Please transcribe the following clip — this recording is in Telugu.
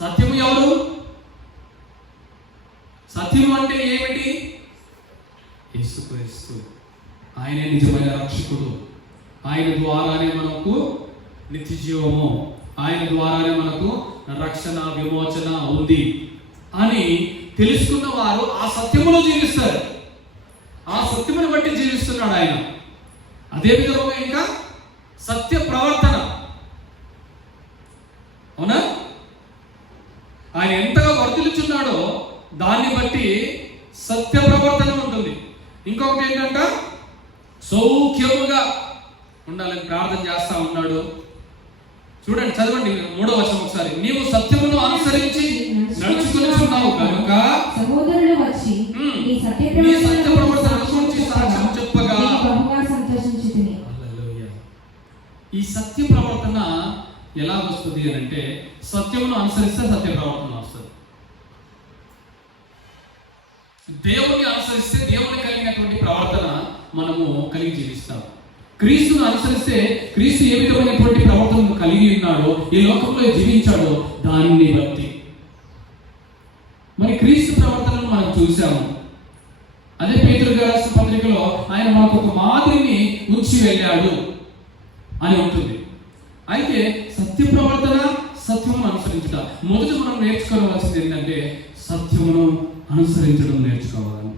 సత్యము ఎవరు? సత్యము అంటే ఏమిటి? యేసుక్రీస్తు. ఆయనే నిజమైన రక్షకుడు. ఆయన ద్వారానే మనకు నిత్య జీవము, ఆయన ద్వారానే మనకు రక్షణ, విమోచన ఉంది అని తెలుసుకున్న వారు ఆ సత్యములో జీవిస్తారు. ఆ సత్యమును బట్టి జీవిస్తున్నాడు ఆయన. అదే విధంగా ఇంకా సత్య ప్రవర్తన, అవునా? ఆయన ఎంతగా వర్తిల్చున్నాడో దాన్ని బట్టి సత్య ప్రవర్తన ఉంటుంది. ఇంకొకటి ఏంటంటే సౌఖ్యముగా ఉండాలని ప్రార్థన చేస్తా ఉన్నాడు. చూడండి, చదవండి 3వ వచనం ఒకసారి. నీవు సత్యమును అనుసరించి నడుచుకొనుచున్నావు కనుక సహోదరులు వచ్చి నీ సత్య ప్రవర్తన గురించి సాక్ష్యం చెప్పగా బహుగా సంతోషించుచుని. ఈ సత్య ప్రవర్తన ఎలా వస్తుంది అని అంటే, సత్యమును అనుసరిస్తే సత్య ప్రవర్తన వస్తుంది. దేవుని అనుసరిస్తే దేవుని కలిగినటువంటి ప్రవర్తన మనము కలిగి జీవిస్తాం. క్రీస్తును అనుసరిస్తే క్రీస్తు ఏ విధమైనటువంటి ప్రవర్తనను కలిగి ఉన్నాడో, ఈ లోకంలో జీవించాడో దాన్ని బట్టి. మరి క్రీస్తు ప్రవర్తనను మనం చూసాము. అదే పేతురు గారి రాసిన పత్రికలో ఆయన మనకు ఒక మాదిరిని ఉంచి వెళ్ళాడు అని ఉంటుంది. అయితే సత్య ప్రవర్తన, సత్యమును అనుసరించుట. మొదట మనం నేర్చుకోవాల్సింది ఏంటంటే సత్యమును అనుసరించడం నేర్చుకోవాలి.